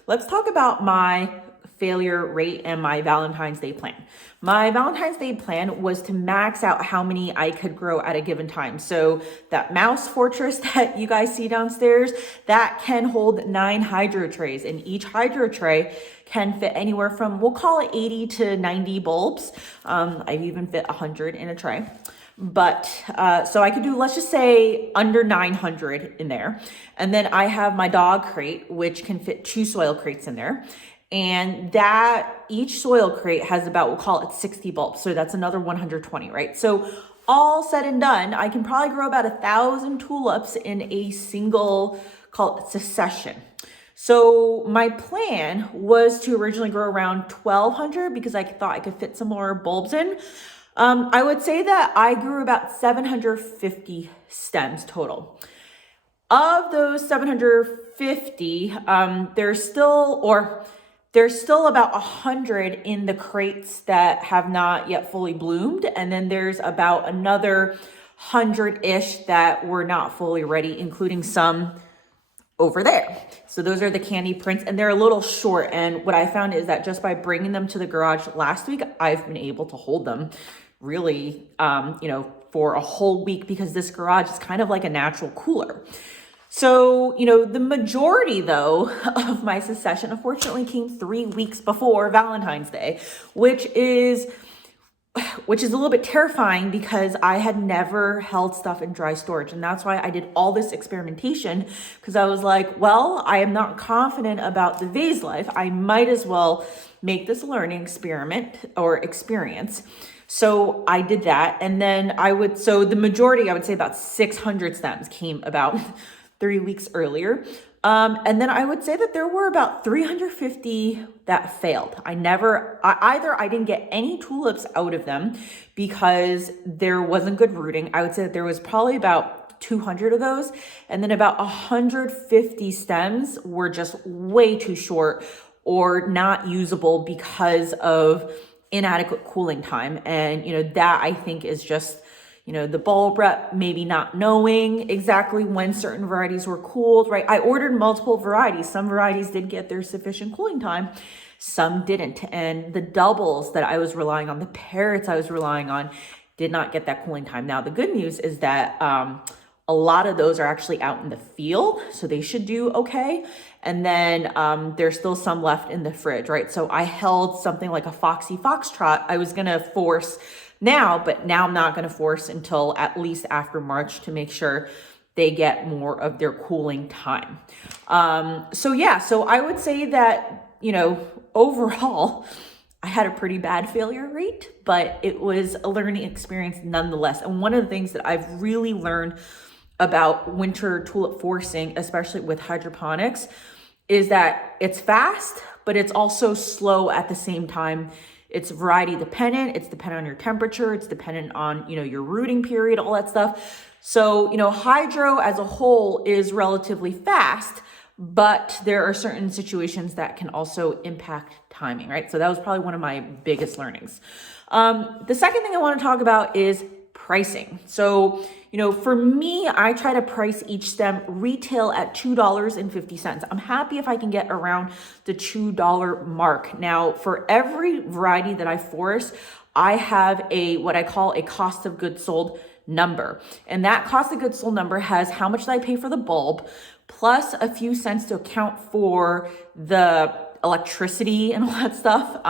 let's talk about my failure rate and my Valentine's Day plan. My Valentine's Day plan was to max out how many I could grow at a given time. So that mouse fortress that you guys see downstairs, that can hold 9 hydro trays, and each hydro tray can fit anywhere from, we'll call it 80 to 90 bulbs. I've even fit 100 in a tray. But so I could do, let's just say, under 900 in there. And then I have my dog crate, which can fit 2 soil crates in there. And that each soil crate has about, we'll call it 60 bulbs. So that's another 120, right? So all said and done, I can probably grow about 1,000 tulips in a single, call it succession. So my plan was to originally grow around 1,200 because I thought I could fit some more bulbs in. I would say that I grew about 750 stems total. Of those 750, there's still about 100 in the crates that have not yet fully bloomed. And then there's about another 100-ish that were not fully ready, including some over there. So those are the candy prints, and they're a little short. And what I found is that just by bringing them to the garage last week, I've been able to hold them really, for a whole week, because this garage is kind of like a natural cooler. So, the majority, though, of my succession, unfortunately, came 3 weeks before Valentine's Day, which is which is a little bit terrifying because I had never held stuff in dry storage. And that's why I did all this experimentation, because I was like, well, I am not confident about the vase life. I might as well make this a learning experiment or experience. So I did that. And then so the majority, I would say about 600 stems came about 3 weeks earlier. And then I would say that there were about 350 that failed. I didn't get any tulips out of them because there wasn't good rooting. I would say that there was probably about 200 of those. And then about 150 stems were just way too short or not usable because of inadequate cooling time. And, that I think is just, the bulb rep maybe not knowing exactly when certain varieties were cooled, right? I ordered multiple varieties. Some varieties did get their sufficient cooling time, some didn't. And the doubles that I was relying on, the parrots I was relying on, did not get that cooling time. Now, the good news is that a lot of those are actually out in the field, so they should do okay. And then there's still some left in the fridge, right? So I held something like a Foxy Foxtrot. I was gonna force now, but now I'm not gonna force until at least after March to make sure they get more of their cooling time. So I would say that, overall, I had a pretty bad failure rate, but it was a learning experience nonetheless. And one of the things that I've really learned about winter tulip forcing, especially with hydroponics, is that it's fast, but it's also slow at the same time. It's variety dependent. It's dependent on your temperature. It's dependent on, your rooting period, all that stuff. So, hydro as a whole is relatively fast, but there are certain situations that can also impact timing, right? So that was probably one of my biggest learnings. The second thing I want to talk about is pricing. So, for me, I try to price each stem retail at $2.50. I'm happy if I can get around the $2 mark. Now, for every variety that I force, I have what I call a cost of goods sold number. And that cost of goods sold number has how much did I pay for the bulb, plus a few cents to account for the electricity and all that stuff.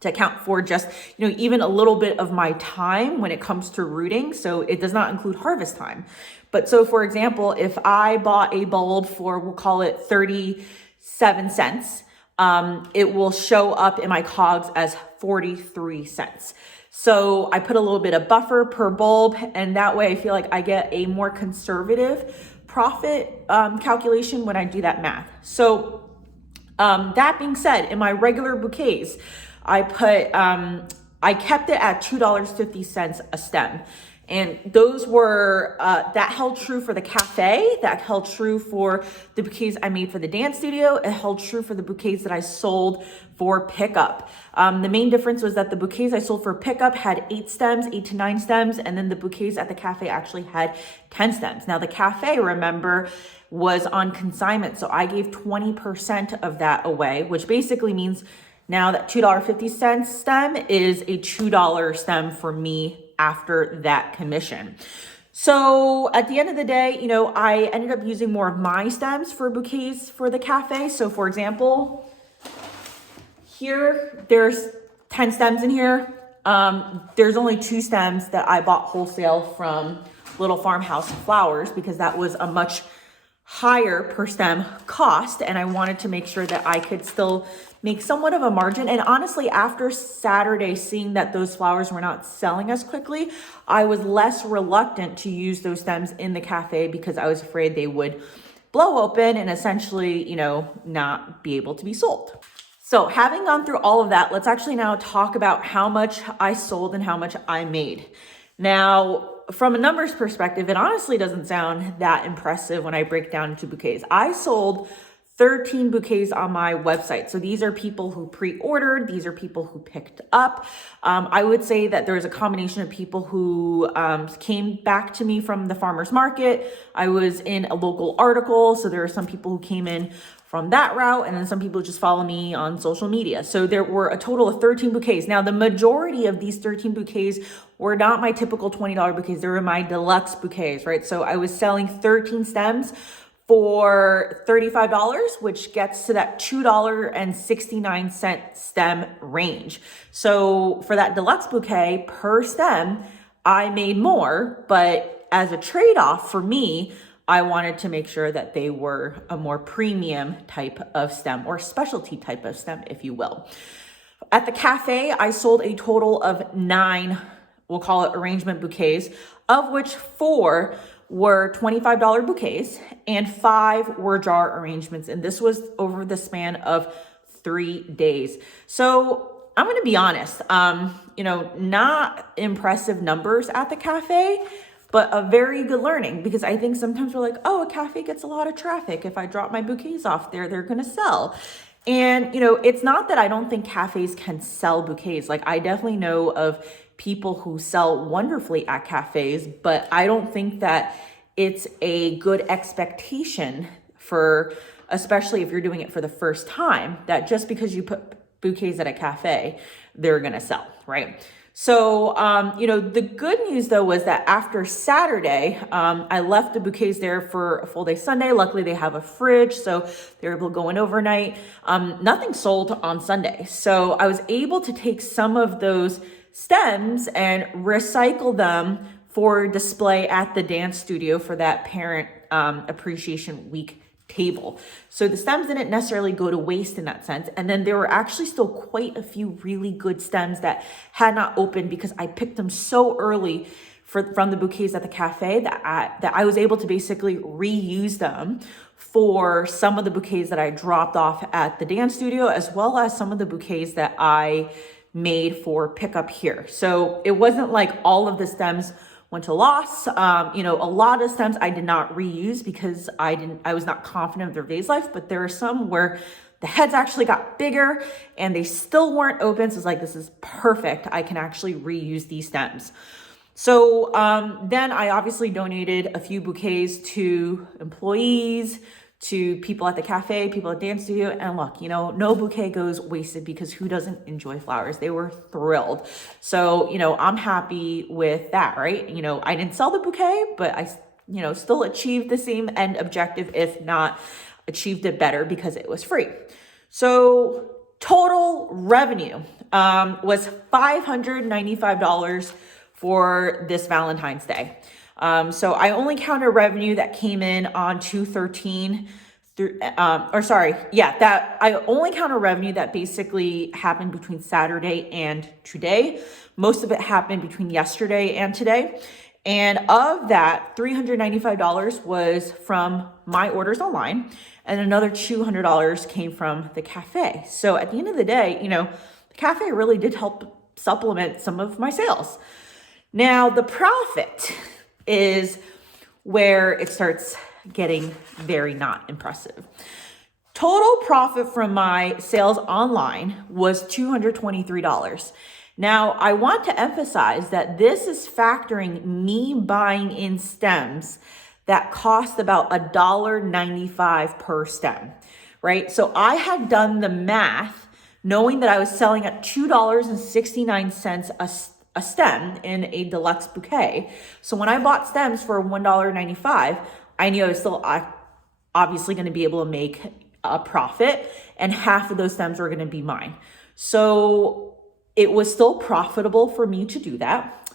To account for just, even a little bit of my time when it comes to rooting. So it does not include harvest time. But so for example, if I bought a bulb for, we'll call it 37 cents, it will show up in my COGS as 43 cents. So I put a little bit of buffer per bulb, and that way I feel like I get a more conservative profit calculation when I do that math. So that being said, in my regular bouquets, I kept it at $2.50 a stem. And those were, that held true for the cafe, that held true for the bouquets I made for the dance studio, it held true for the bouquets that I sold for pickup. The main difference was that the bouquets I sold for pickup had 8 to 9 stems, and then the bouquets at the cafe actually had 10 stems. Now the cafe, remember, was on consignment, so I gave 20% of that away, which basically means now that $2.50 stem is a $2 stem for me after that commission. So at the end of the day, I ended up using more of my stems for bouquets for the cafe. So for example, here, there's 10 stems in here. There's only 2 stems that I bought wholesale from Little Farmhouse Flowers because that was a much higher per stem cost, and I wanted to make sure that I could still make somewhat of a margin. And honestly, after Saturday, seeing that those flowers were not selling as quickly, I was less reluctant to use those stems in the cafe because I was afraid they would blow open and essentially, not be able to be sold. So having gone through all of that, let's actually now talk about how much I sold and how much I made. Now, from a numbers perspective, it honestly doesn't sound that impressive when I break down into bouquets. I sold 13 bouquets on my website. So these are people who pre-ordered. These are people who picked up. I would say that there's a combination of people who came back to me from the farmer's market. I was in a local article. So there are some people who came in from that route, and then some people just follow me on social media. So there were a total of 13 bouquets. Now, the majority of these 13 bouquets were not my typical $20 bouquets. They were my deluxe bouquets, right? So I was selling 13 stems for $35, which gets to that $2.69 stem range. So for that deluxe bouquet per stem, I made more, but as a trade-off for me, I wanted to make sure that they were a more premium type of stem or specialty type of stem, if you will. At the cafe, I sold a total of 9, we'll call it arrangement bouquets, of which 4 were $25 bouquets and 5 were jar arrangements. And this was over the span of 3 days. So I'm going to be honest, not impressive numbers at the cafe, but a very good learning, because I think sometimes we're like, oh, a cafe gets a lot of traffic. If I drop my bouquets off there, they're going to sell. And, it's not that I don't think cafes can sell bouquets. Like, I definitely know of people who sell wonderfully at cafes, but I don't think that it's a good expectation for, especially if you're doing it for the first time, that just because you put bouquets at a cafe, they're going to sell, right? So, the good news though was that after Saturday, I left the bouquets there for a full day Sunday. Luckily they have a fridge, so they're able to go in overnight. Nothing sold on Sunday. So I was able to take some of those stems and recycle them for display at the dance studio for that parent appreciation week table. So the stems didn't necessarily go to waste in that sense. And then there were actually still quite a few really good stems that had not opened because I picked them so early from the bouquets at the cafe that I was able to basically reuse them for some of the bouquets that I dropped off at the dance studio, as well as some of the bouquets that I made for pickup here. So it wasn't like all of the stems went to loss. A lot of stems I did not reuse because I was not confident of their vase life, but there are some where the heads actually got bigger and they still weren't open. So it's like, this is perfect. I can actually reuse these stems. So then I obviously donated a few bouquets to employees, to people at the cafe, people at dance studio, and look, no bouquet goes wasted because who doesn't enjoy flowers? They were thrilled. So, I'm happy with that, right? I didn't sell the bouquet, but I, still achieved the same end objective, if not achieved it better because it was free. So total revenue was $595 for this Valentine's Day. So I only counted revenue that came in on 2/13 I only counted revenue that basically happened between Saturday and today. Most of it happened between yesterday and today. And of that, $395 was from my orders online, and another $200 came from the cafe. So at the end of the day, the cafe really did help supplement some of my sales. Now, the profit is where it starts getting very not impressive. Total profit from my sales online was $223. Now, I want to emphasize that this is factoring me buying in stems that cost about $1.95 per stem, right? So I had done the math knowing that I was selling at $2.69 a stem in a deluxe bouquet. So when I bought stems for $1.95, I knew I was still obviously going to be able to make a profit, and half of those stems were going to be mine. So it was still profitable for me to do that.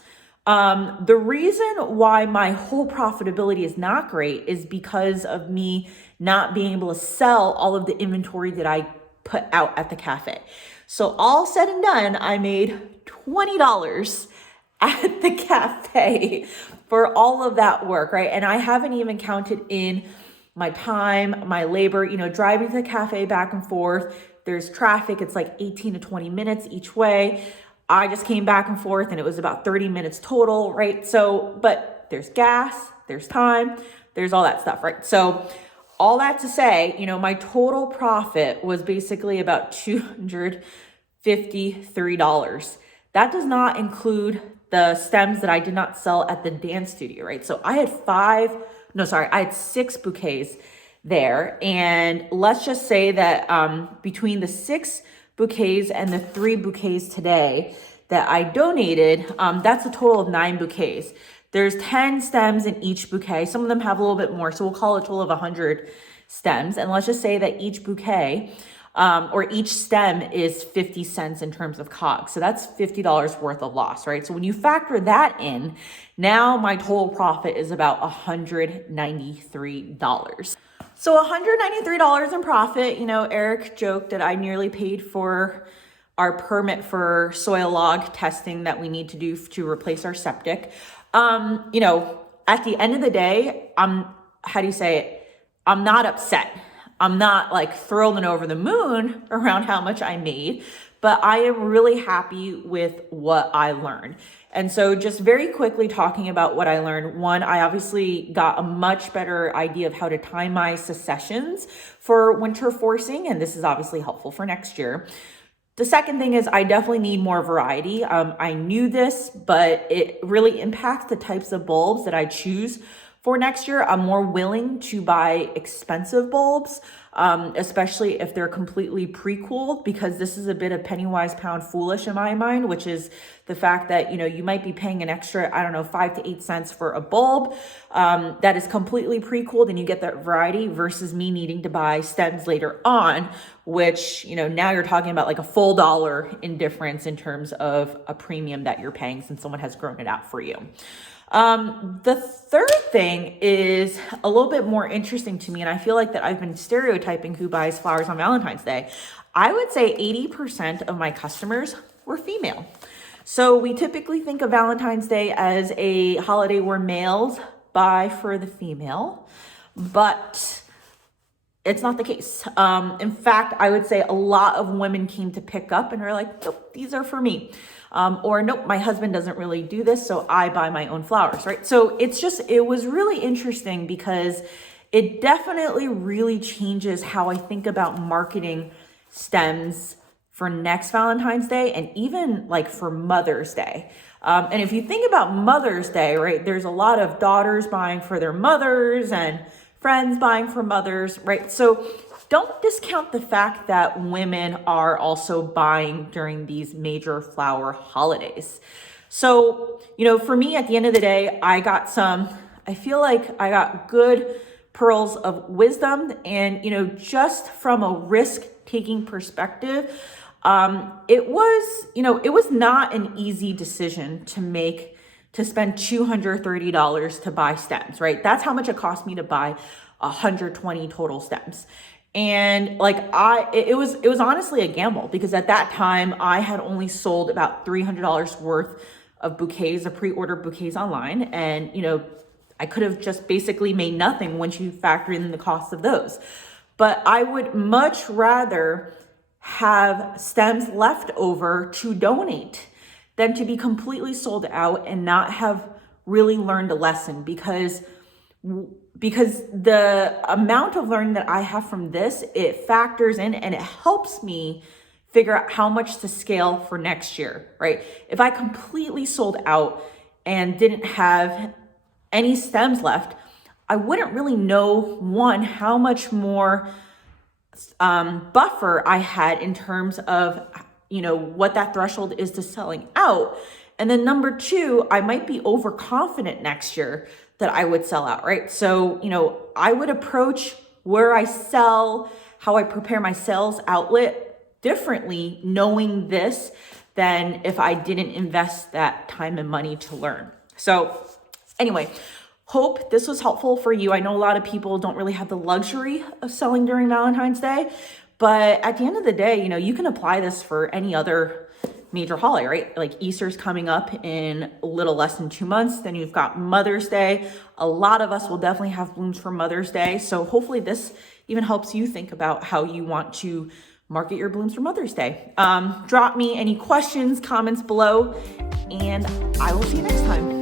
The reason why my whole profitability is not great is because of me not being able to sell all of the inventory that I put out at the cafe. So all said and done, I made $20 at the cafe for all of that work, right? And I haven't even counted in my time, my labor, driving to the cafe back and forth. There's traffic. It's like 18 to 20 minutes each way. I just came back and forth and it was about 30 minutes total, right? So, but there's gas, there's time, there's all that stuff, right? So all that to say, my total profit was basically about $253. That does not include the stems that I did not sell at the dance studio, right? So I had 6 bouquets there. And let's just say that between the 6 bouquets and the 3 bouquets today that I donated, that's a total of 9 bouquets There's 10 stems in each bouquet. Some of them have a little bit more, so we'll call it a total of 100 stems. And let's just say that each bouquet or each stem is 50 cents in terms of COGS. So that's $50 worth of loss, right? So when you factor that in, now my total profit is about $193. So $193 in profit. You know, Eric joked that I nearly paid for our permit for soil log testing that we need to do to replace our septic. You know, at the end of the day, how do you say it? I'm not upset. I'm not like thrilled and over the moon around how much I made, but I am really happy with what I learned. And so just very quickly talking about what I learned. One, I obviously got a much better idea of how to time my successions for winter forcing, and this is obviously helpful for next year. The second thing is I definitely need more variety. I knew this, but it really impacts the types of bulbs that I choose for next year. I'm more willing to buy expensive bulbs, especially if they're completely pre-cooled, because this is a bit of penny wise, pound foolish in my mind, which is the fact that, you know, you might be paying an extra, I don't know, 5 to 8 cents for a bulb that is completely pre-cooled, and you get that variety versus me needing to buy stems later on, which, you know, now you're talking about like a full dollar in difference in terms of a premium that you're paying since someone has grown it out for you. The third thing is a little bit more interesting to me, and I feel like that I've been stereotyping who buys flowers on Valentine's Day. I would say 80% of my customers were female. So we typically think of Valentine's Day as a holiday where males buy for the female, but it's not the case. In fact, I would say a lot of women came to pick up and are like, nope, these are for me. Or nope, my husband doesn't really do this, so I buy my own flowers, right? So it was really interesting because it definitely really changes how I think about marketing stems for next Valentine's Day and even like for Mother's Day. And if you think about Mother's Day, right, there's a lot of daughters buying for their mothers and friends buying for mothers, right? So don't discount the fact that women are also buying during these major flower holidays. So, you know, for me, at the end of the day, I feel like I got good pearls of wisdom. And, you know, just from a risk-taking perspective, it was not an easy decision to make, to spend $230 to buy stems, right? That's how much it cost me to buy 120 total stems. And like it was honestly a gamble, because at that time I had only sold about $300 worth of bouquets, of pre-order bouquets online. And, you know, I could have just basically made nothing once you factor in the cost of those. But I would much rather have stems left over to donate than to be completely sold out and not have really learned a lesson, because the amount of learning that I have from this, it factors in and it helps me figure out how much to scale for next year, right? If I completely sold out and didn't have any stems left, I wouldn't really know, one, how much more buffer I had in terms of, you know, what that threshold is to selling out. And then number two, I might be overconfident next year that I would sell out, right? So, you know, I would approach where I sell, how I prepare my sales outlet differently, knowing this, than if I didn't invest that time and money to learn. So anyway, hope this was helpful for you. I know a lot of people don't really have the luxury of selling during Valentine's Day, but at the end of the day, you know, you can apply this for any other major holiday, right? Like Easter's coming up in a little less than 2 months. Then you've got Mother's Day. A lot of us will definitely have blooms for Mother's Day. So hopefully this even helps you think about how you want to market your blooms for Mother's Day. Drop me any questions, comments below, and I will see you next time.